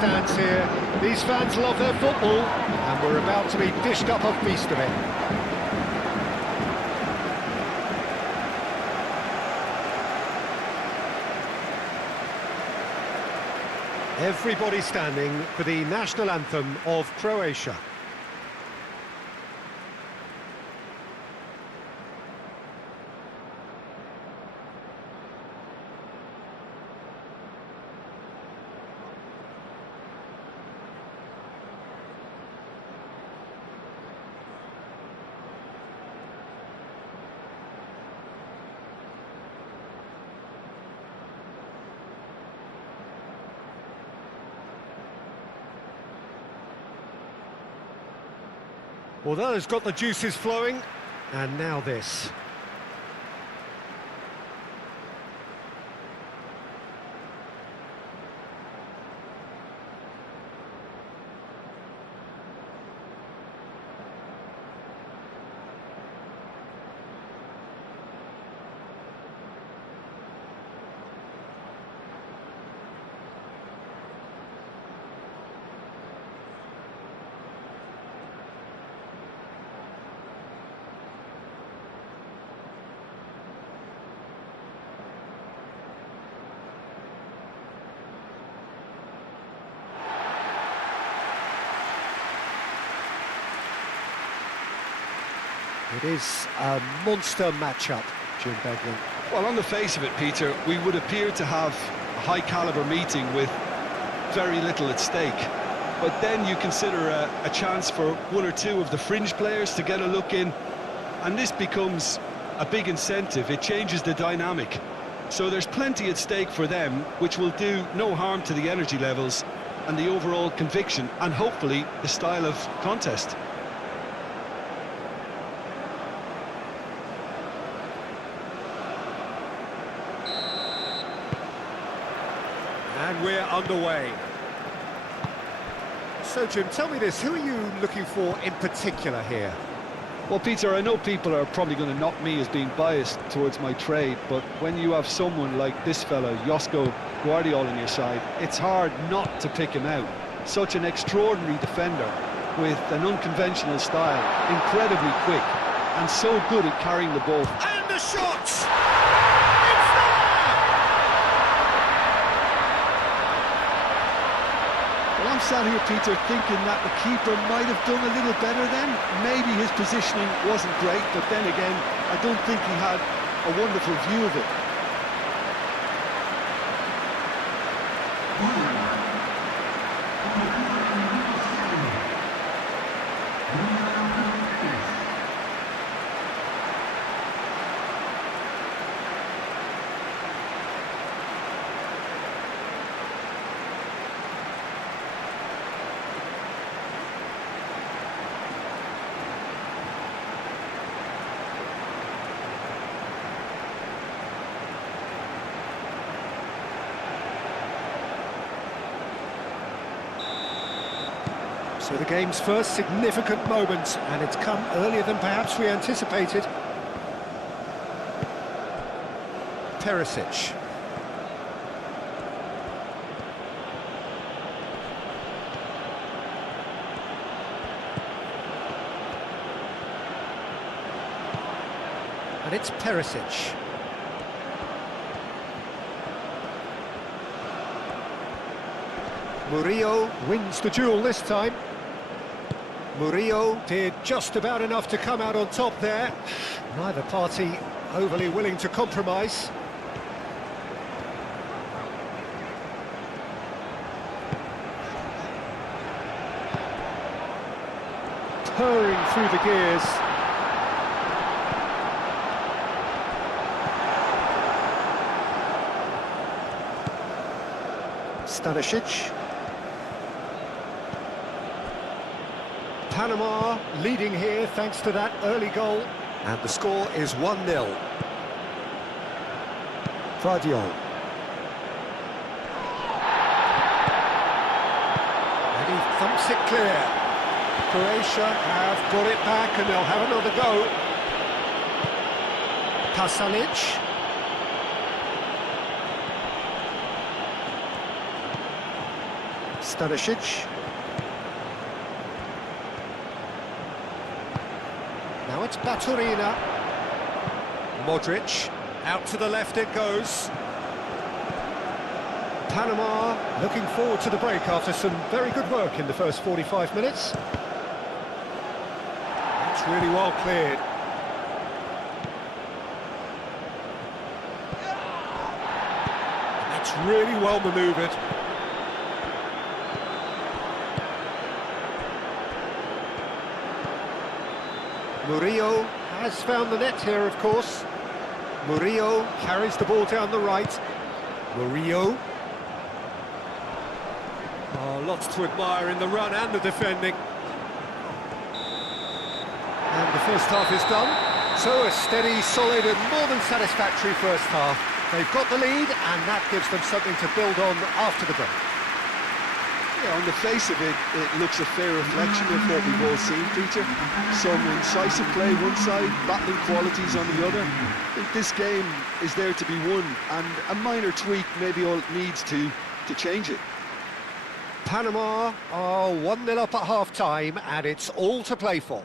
Stands here. These fans love their football, and we're about to be dished up a feast of it. Everybody standing for the national anthem of Croatia. Well, that has got the juices flowing, and now this. It is a monster matchup, Jim Beglin. Well, on the face of it, Peter, we would appear to have a high-caliber meeting with very little at stake. But then you consider a chance for one or two of the fringe players to get a look in, and this becomes a big incentive. It changes the dynamic. So there's plenty at stake for them, which will do no harm to the energy levels and the overall conviction, and hopefully the style of contest. And we're underway. So, Jim, tell me this, who are you looking for in particular here? Well, Peter, I know people are probably going to knock me as being biased towards my trade, but when you have someone like this fella, Josko Guardiola, on your side, it's hard not to pick him out. Such an extraordinary defender with an unconventional style, incredibly quick, and so good at carrying the ball. And the shots! Well, I'm sat here, Peter, thinking that the keeper might have done a little better then. Maybe his positioning wasn't great, but then again, I don't think he had a wonderful view of it. So the game's first significant moment, and it's come earlier than perhaps we anticipated. Perisic. And it's Perisic. Murillo wins the duel this time. Murillo did just about enough to come out on top there. Neither party overly willing to compromise. Purring through the gears. Stanisic. Panama leading here thanks to that early goal. And the score is 1-0. Vardiol. And he thumps it clear. Croatia have got it back and they'll have another go. Pasalic. Stanisic. Now it's Baturina. Modric. Out to the left it goes. Panama looking forward to the break after some very good work in the first 45 minutes. That's really well cleared. That's really well manoeuvred. Murillo has found the net here, of course. Murillo carries the ball down the right. Murillo. Oh, lots to admire in the run and the defending. And the first half is done. So a steady, solid and more than satisfactory first half. They've got the lead and that gives them something to build on after the break. Yeah, on the face of it, it looks a fair reflection of what we've all seen, Peter. Some incisive play one side, battling qualities on the other. I think this game is there to be won, and a minor tweak maybe all it needs to change it. Panama are 1-0 up at half-time and it's all to play for.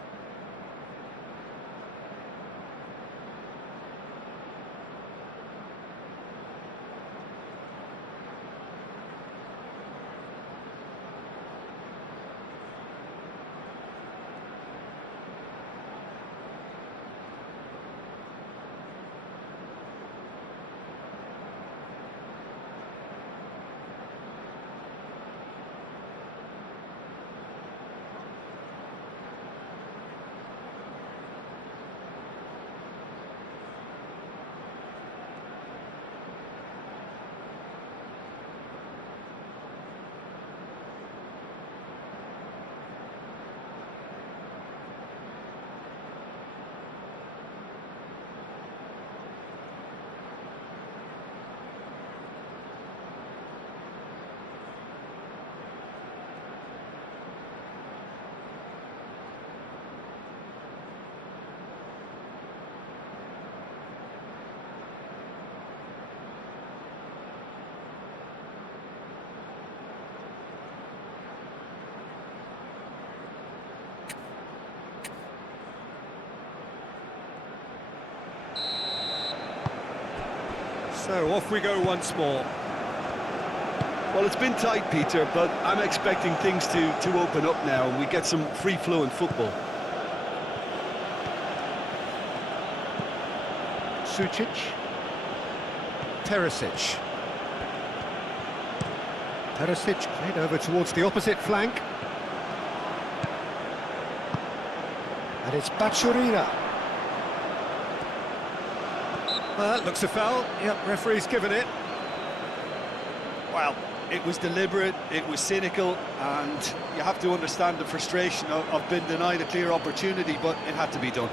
So off we go once more. Well, it's been tight, Peter, but I'm expecting things to open up now and we get some free-flowing football. Sucic. Perisic. Perisic played over towards the opposite flank. And it's Baturina. Well, that looks a foul. Yep, referee's given it. Well, it was deliberate, it was cynical, and you have to understand the frustration of being denied a clear opportunity, but it had to be done.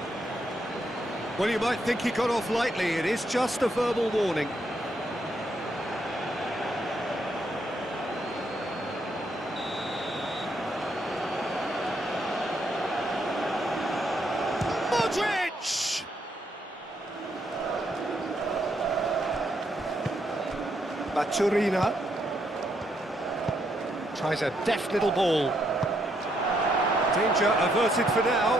Well, you might think he got off lightly. It is just a verbal warning. Modric! Baturina tries a deft little ball. Danger averted for now.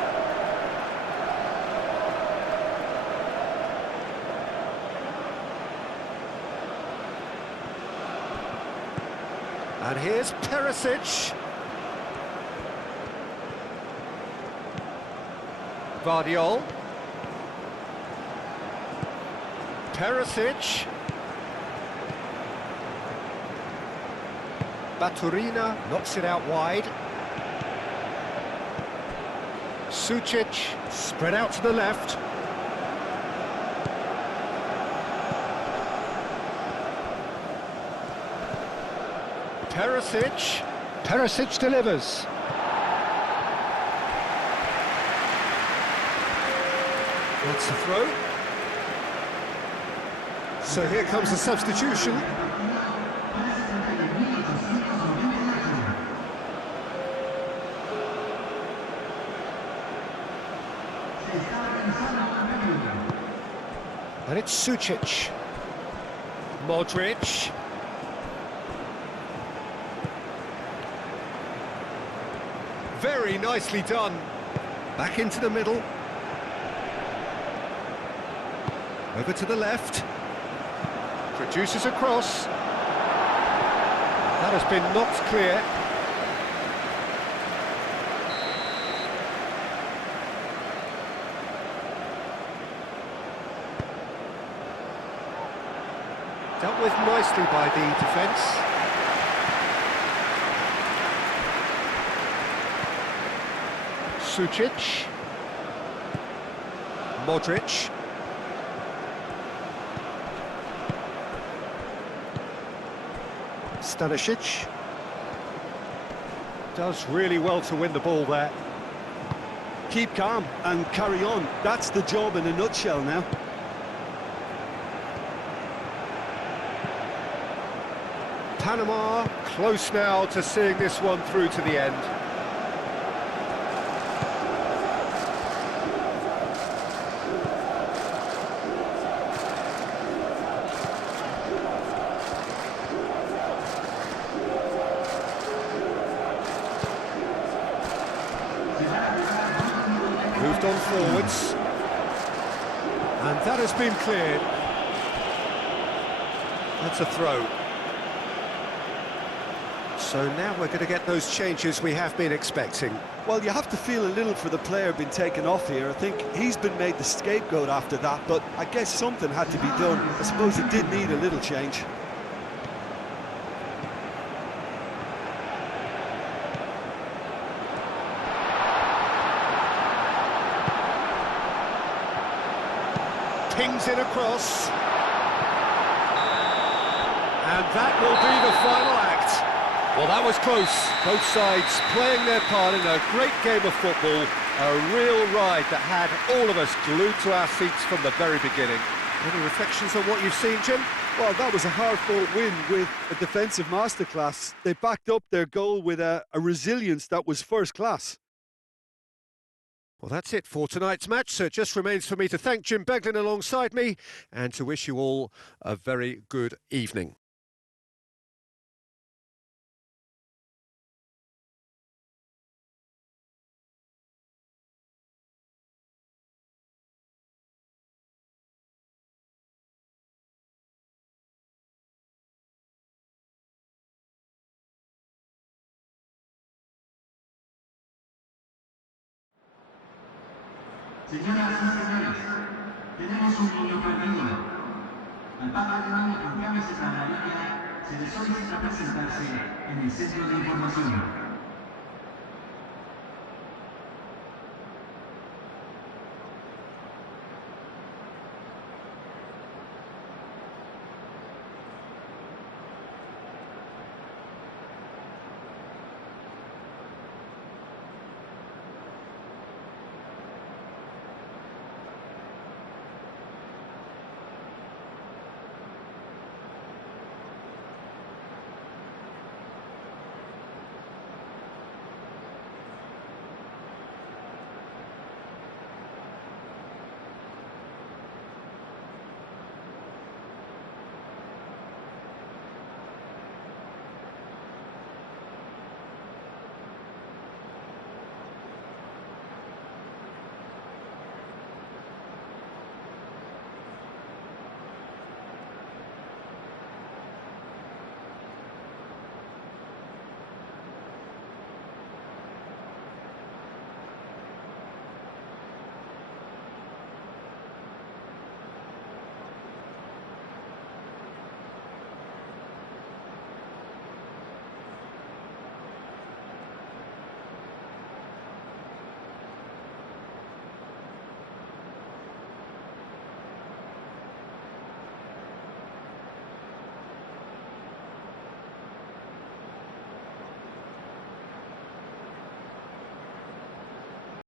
And here's Perisic. Vardiol. Perisic. Baturina knocks it out wide. Sucic spread out to the left. Perisic. Perisic delivers. That's the throw. So here comes the substitution. And it's Sucic. Modric. Very nicely done. Back into the middle. Over to the left. Produces a cross. That has been knocked clear. Dealt with nicely by the defence. Sucic. Modric. Stanisic. Does really well to win the ball there. Keep calm and carry on. That's the job in a nutshell now. Panama close now to seeing this one through to the end. Moved on forwards. And that has been cleared. That's a throw. So now we're going to get those changes we have been expecting. Well, you have to feel a little for the player being taken off here. I think he's been made the scapegoat after that, but I guess something had to be done. I suppose it did need a little change. Pings it across. And that will be the final act. Well, that was close. Both sides playing their part in a great game of football. A real ride that had all of us glued to our seats from the very beginning. Any reflections on what you've seen, Jim? Well, that was a hard-fought win with a defensive masterclass. They backed up their goal with a resilience that was first class. Well, that's it for tonight's match, so it just remains for me to thank Jim Beglin alongside me and to wish you all a very good evening. Señoras y señores, tenemos un niño perdido. Al padre de niño con llaves en la línea se le solicita presentarse en el centro de información.